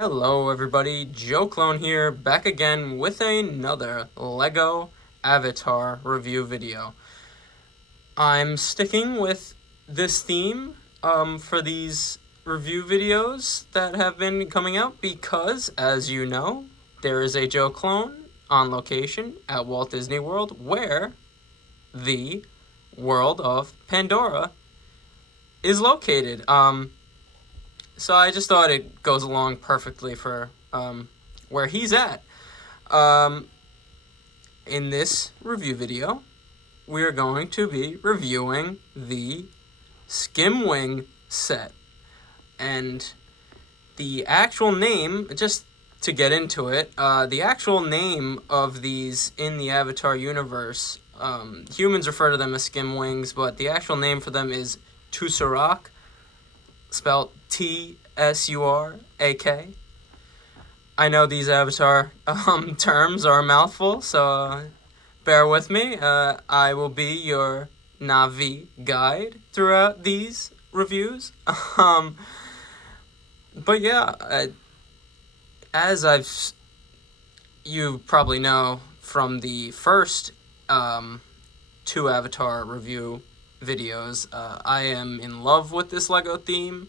Hello everybody, Joe Clone here, back again with another Lego Avatar review video. I'm sticking with this theme for these review videos that have been coming out because, as you know, there is a Joe Clone on location at Walt Disney World where the world of Pandora is located. So I just thought it goes along perfectly for where he's at. In this review video, we are going to be reviewing the Skim Wing set. And the actual name, just to get into it, the actual name of these in the Avatar universe, humans refer to them as Skim Wings, but the actual name for them is Tusurak, spelled Tsurak. I know these Avatar terms are a mouthful, so bear with me. I will be your Navi guide throughout these reviews. But yeah, as you probably know from the first two Avatar review videos, I am in love with this Lego theme.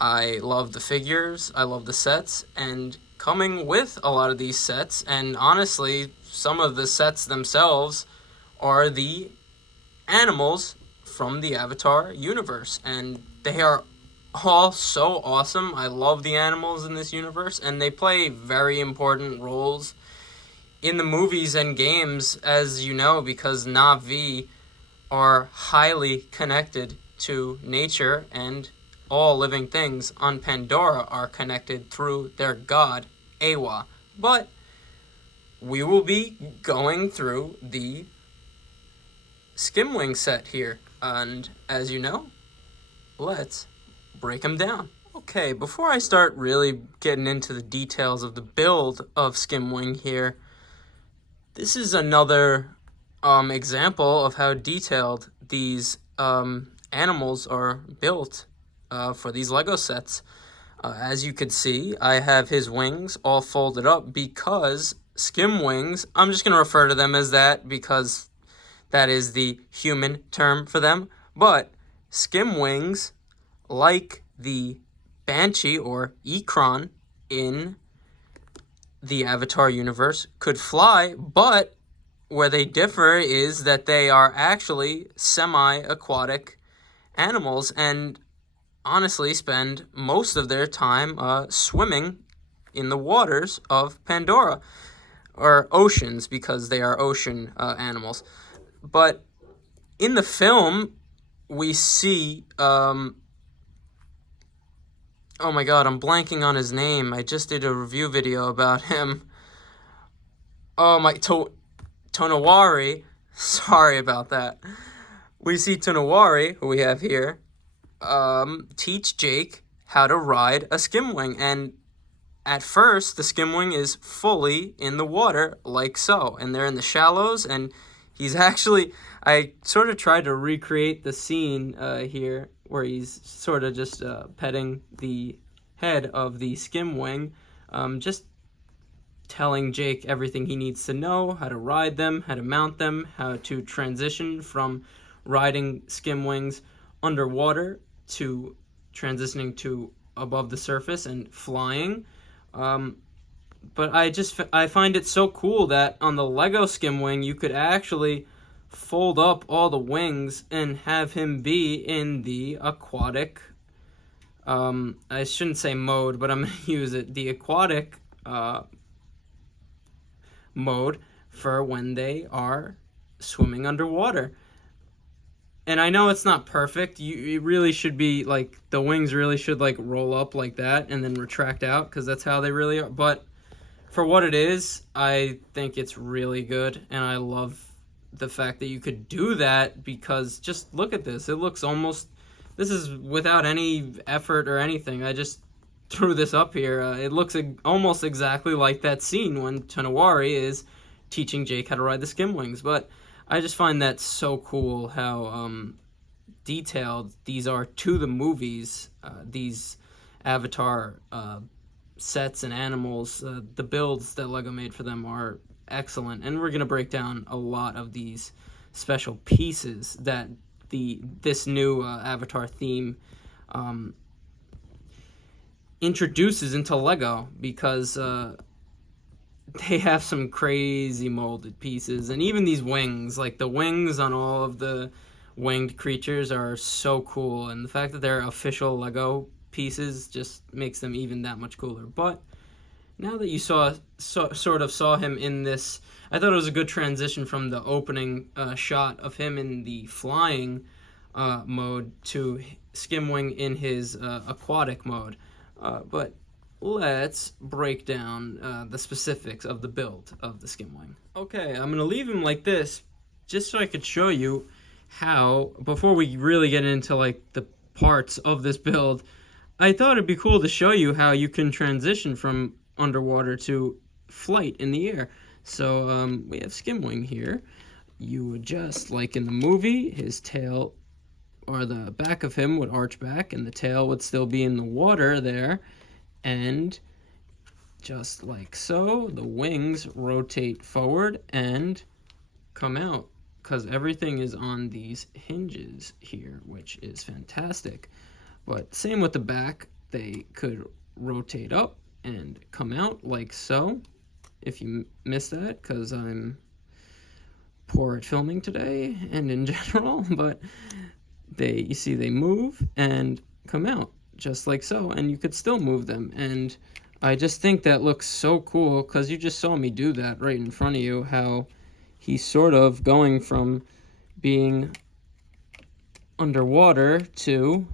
I love the figures, I love the sets, and coming with a lot of these sets, and honestly, some of the sets themselves are the animals from the Avatar universe, and they are all so awesome. I love the animals in this universe, and they play very important roles in the movies and games, as you know, because Na'vi are highly connected to nature, and all living things on Pandora are connected through their god, Awa. But we will be going through the Skim Wing set here, and as you know, let's break them down. Okay, before I start really getting into the details of the build of Skim Wing here, this is another example of how detailed these animals are built for these Lego sets. As you could see, I have his wings all folded up because Skim Wings, I'm just going to refer to them as that because that is the human term for them, but Skim Wings, like the Banshee or Ikron in the Avatar universe, could fly, but where they differ is that they are actually semi-aquatic animals and honestly spend most of their time swimming in the waters of Pandora, or oceans, because they are ocean animals. But in the film, we see, oh my god, I'm blanking on his name. I just did a review video about him. Oh my, Tonawari. Sorry about that. We see Tonawari, who we have here, teach Jake how to ride a skim wing, and at first the skim wing is fully in the water like so, and they're in the shallows, and he's actually, I sort of tried to recreate the scene here where he's sort of just petting the head of the skim wing, just telling Jake everything he needs to know, how to ride them, how to mount them, how to transition from riding skim wings underwater to transitioning to above the surface and flying. But I find it so cool that on the Lego Skim Wing you could actually fold up all the wings and have him be in the aquatic, I shouldn't say mode, but I'm going to use it, the aquatic mode for when they are swimming underwater. And I know it's not perfect. You really should be, like, the wings really should, like, roll up like that and then retract out, because that's how they really are. But for what it is, I think it's really good, and I love the fact that you could do that, because just look at this. It looks almost, this is without any effort or anything. I just threw this up here. It looks almost exactly like that scene when Tonawari is teaching Jake how to ride the skim wings. But I just find that so cool how detailed these are to the movies, these Avatar sets and animals, the builds that Lego made for them are excellent, and we're gonna break down a lot of these special pieces that this new Avatar theme introduces into Lego, because they have some crazy molded pieces, and even these wings, like the wings on all of the winged creatures, are so cool, and the fact that they're official Lego pieces just makes them even that much cooler. But now that you sort of saw him in this, I thought it was a good transition from the opening shot of him in the flying mode to Skim Wing in his aquatic mode. But let's break down the specifics of the build of the Skim Wing. Okay, I'm gonna leave him like this just so I could show you how, before we really get into like the parts of this build, I thought it'd be cool to show you how you can transition from underwater to flight in the air. So we have Skim Wing here. You would just, like in the movie, his tail, or the back of him would arch back and the tail would still be in the water there, and just like so, the wings rotate forward and come out, because everything is on these hinges here, which is fantastic. But same with the back, they could rotate up and come out like so. If you missed that, because I'm poor at filming today and in general, but you see they move and come out just like so, and you could still move them. And I just think that looks so cool, because you just saw me do that right in front of you, how he's sort of going from being underwater to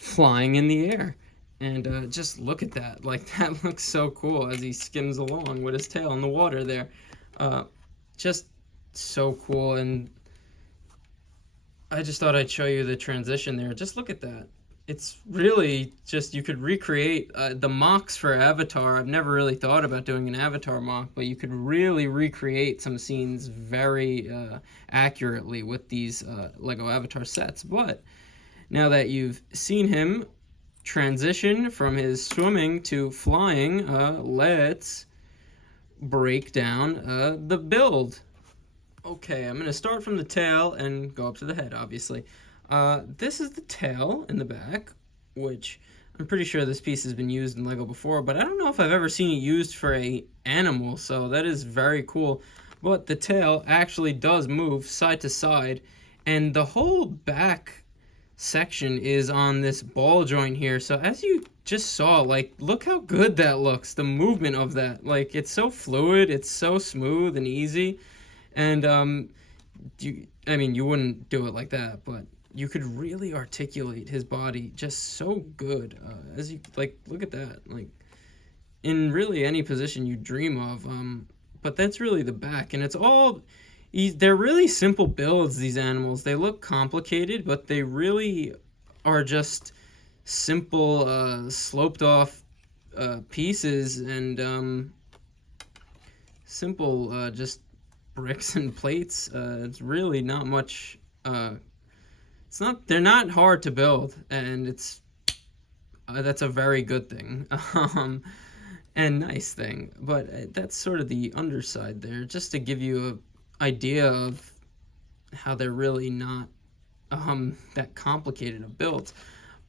flying in the air. And just look at that, like that looks so cool as he skims along with his tail in the water there. Just so cool, and I just thought I'd show you the transition there. Just look at that. It's really just, you could recreate the mocks for Avatar. I've never really thought about doing an Avatar mock, but you could really recreate some scenes very accurately with these Lego Avatar sets. But now that you've seen him transition from his swimming to flying, let's break down the build. Okay, I'm going to start from the tail and go up to the head, obviously. This is the tail in the back, which I'm pretty sure this piece has been used in Lego before, but I don't know if I've ever seen it used for a animal, so that is very cool. But the tail actually does move side to side, and the whole back section is on this ball joint here. So as you just saw, like, look how good that looks, the movement of that. Like, it's so fluid, it's so smooth and easy. And you wouldn't do it like that, but you could really articulate his body just so good. As you, like, look at that, like, in really any position you dream of. But that's really the back, and it's all, they're really simple builds, these animals. They look complicated, but they really are just simple, sloped off pieces, and simple just bricks and plates. It's really not much. They're not hard to build, and that's a very good thing. And nice thing. But that's sort of the underside there, just to give you an idea of how they're really not that complicated of builds.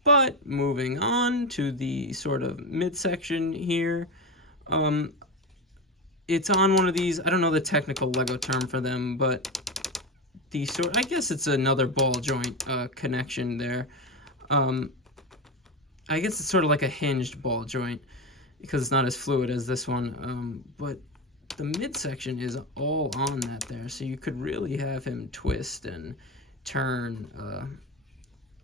But moving on to the sort of midsection here, it's on one of these, I don't know the technical Lego term for them, but I guess it's another ball joint connection there. I guess it's sort of like a hinged ball joint, because it's not as fluid as this one, but the midsection is all on that there, so you could really have him twist and turn,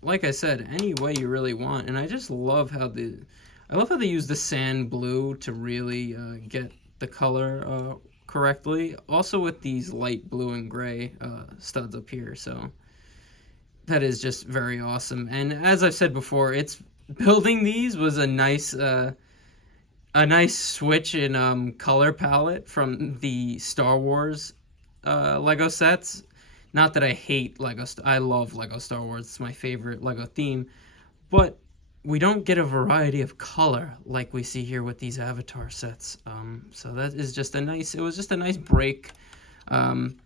like I said, any way you really want. And I just love how they use the sand blue to really get the color correctly, also with these light blue and gray studs up here. So that is just very awesome. And as I've said before, building these was a nice switch in color palette from the Star Wars Lego sets. Not that I hate I love Lego Star Wars. It's my favorite Lego theme. But we don't get a variety of color like we see here with these Avatar sets. So that is just a nice, it was just a nice break um,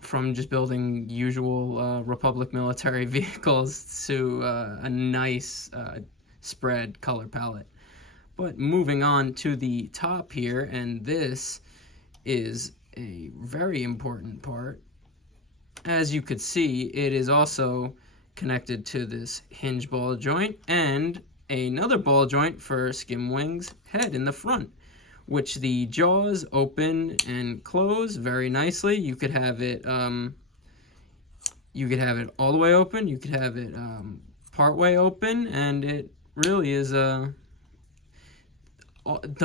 from just building usual Republic military vehicles to a nice spread color palette. But moving on to the top here, and this is a very important part. As you could see, it is also connected to this hinge ball joint and another ball joint for Skim Wing's head in the front, which the jaws open and close very nicely. You could have it all the way open, you could have it part way open, and it really is the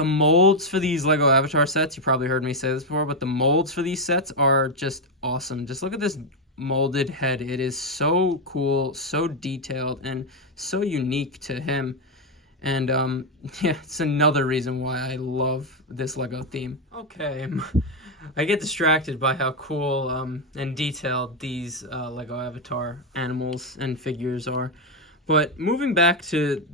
molds for these Lego Avatar sets, you probably heard me say this before, but the molds for these sets are just awesome. Just look at this molded head. It is so cool, so detailed, and so unique to him. And yeah, it's another reason why I love this Lego theme. Okay, I get distracted by how cool and detailed these Lego Avatar animals and figures are. But moving back to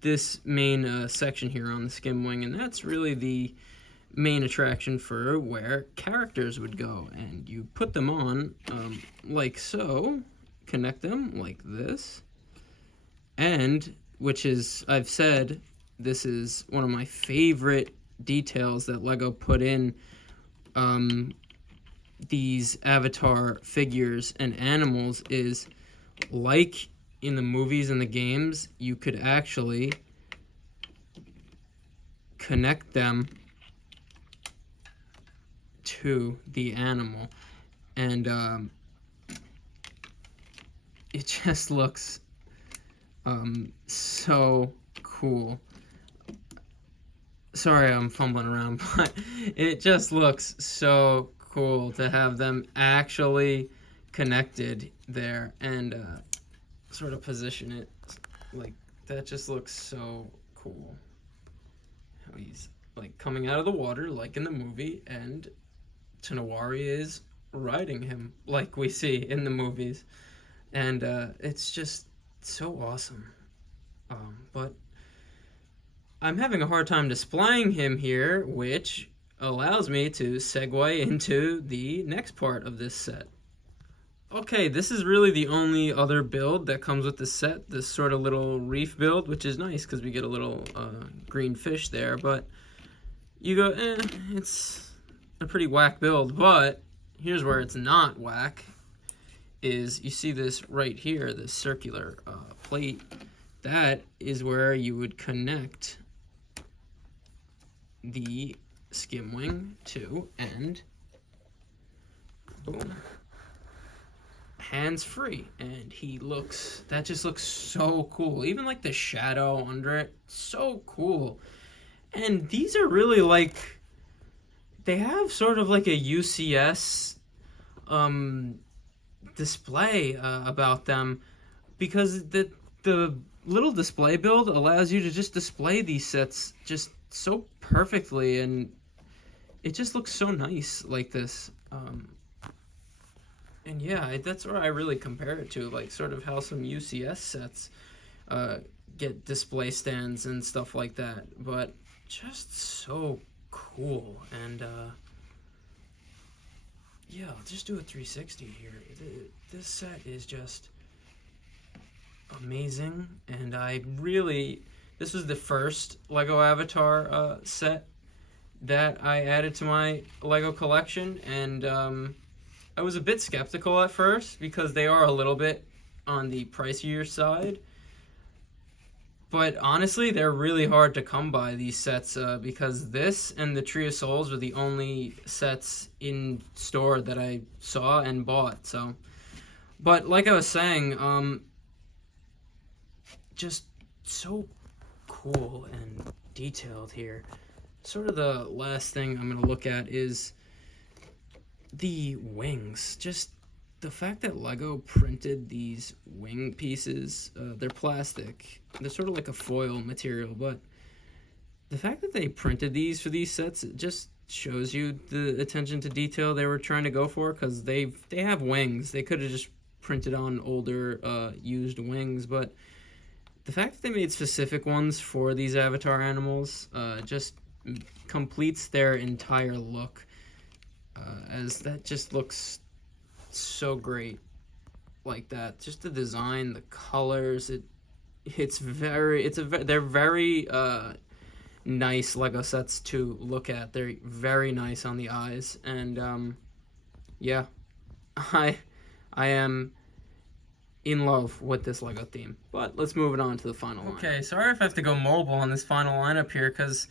this main section here on the Skim Wing, and that's really the main attraction for where characters would go. And you put them on like so, connect them like this, and which is, I've said, this is one of my favorite details that Lego put in these Avatar figures and animals, is like in the movies and the games, you could actually connect them to the animal, and it just looks so cool. Sorry, I'm fumbling around, but it just looks so cool to have them actually connected there, and sort of position it like that. Just looks so cool. How he's like coming out of the water like in the movie, and Tanawari is riding him like we see in the movies, and it's just so awesome. But I'm having a hard time displaying him here, which allows me to segue into the next part of this set. Okay, this is really the only other build that comes with the set, this sort of little reef build, which is nice because we get a little green fish there, but you go, it's a pretty whack build. But here's where it's not whack, is you see this right here, this circular plate. That is where you would connect the Skim Wing to, and boom, hands free. And that just looks so cool. Even like the shadow under it, so cool. And these are really like, they have sort of like a UCS display about them, because the little display build allows you to just display these sets just so perfectly, and it just looks so nice like this. And yeah, that's where I really compare it to, like sort of how some UCS sets get display stands and stuff like that, but just so cool. And yeah, I'll just do a 360 here. This set is just amazing, and this was the first Lego Avatar set that I added to my Lego collection, and I was a bit skeptical at first because they are a little bit on the pricier side, but honestly they're really hard to come by, these sets, because this and the Tree of Souls were the only sets in store that I saw and bought. So, but like I was saying, just so cool and detailed here. Sort of the last thing I'm going to look at is the wings. Just the fact that Lego printed these wing pieces, they're plastic. They're sort of like a foil material, but the fact that they printed these for these sets, it just shows you the attention to detail they were trying to go for, because they have wings. They could have just printed on older used wings, but the fact that they made specific ones for these avatar animals just completes their entire look, as that just looks so great like that. Just the design, the colors, they're very nice Lego sets to look at. They're very nice on the eyes, and yeah, I am in love with this Lego theme. But let's move it on to the final line. Okay, sorry if I have to go mobile on this final lineup here, because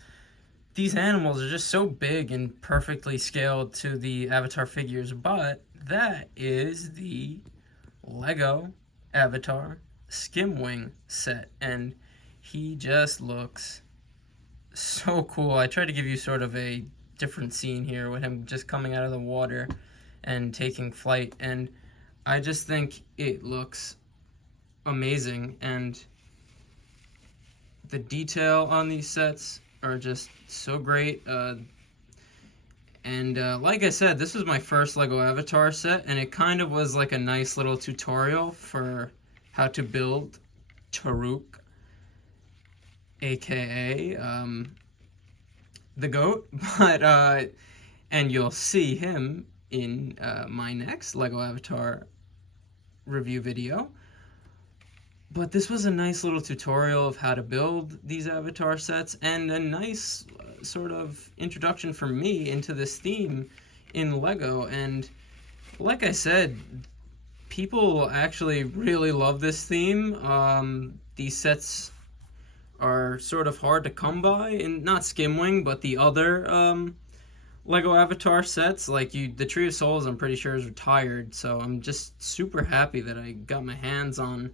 these animals are just so big and perfectly scaled to the Avatar figures, but that is the Lego Avatar Skim Wing set, and he just looks so cool. I tried to give you sort of a different scene here with him just coming out of the water and taking flight, and I just think it looks amazing, and the detail on these sets are just so great. Like I said, this was my first Lego Avatar set, and it kind of was like a nice little tutorial for how to build Taruk, aka the goat. But and you'll see him in my next Lego Avatar review video. But this was a nice little tutorial of how to build these Avatar sets, and a nice sort of introduction for me into this theme in Lego. And like I said, people actually really love this theme. These sets are sort of hard to come by, and not Skim Wing, but the other Lego Avatar sets, like the Tree of Souls, I'm pretty sure is retired. So I'm just super happy that I got my hands on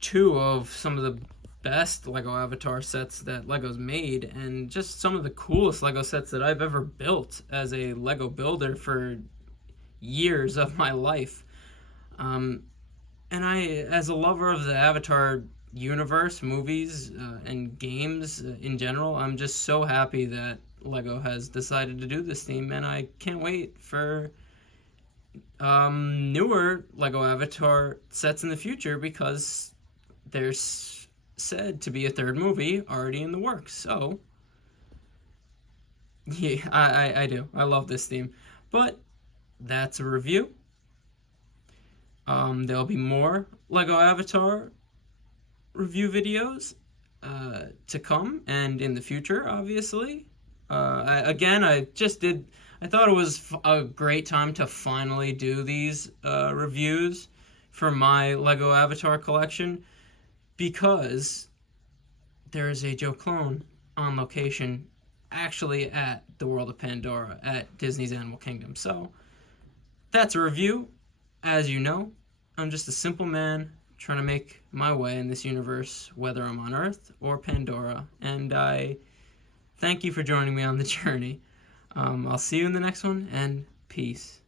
two of some of the best Lego Avatar sets that Lego's made, and just some of the coolest Lego sets that I've ever built as a Lego builder for years of my life. And as a lover of the Avatar universe, movies, and games in general, I'm just so happy that Lego has decided to do this theme, and I can't wait for newer Lego Avatar sets in the future, because there's said to be a third movie already in the works. So yeah, I do. I love this theme. But that's a review. There'll be more Lego Avatar review videos to come, and in the future, obviously. I thought it was a great time to finally do these reviews for my Lego Avatar collection, because there is a Joe Clone on location, actually at the world of Pandora at Disney's Animal Kingdom. So that's a review. As you know, I'm just a simple man trying to make my way in this universe, whether I'm on Earth or Pandora, and I thank you for joining me on the journey. I'll see you in the next one, and peace.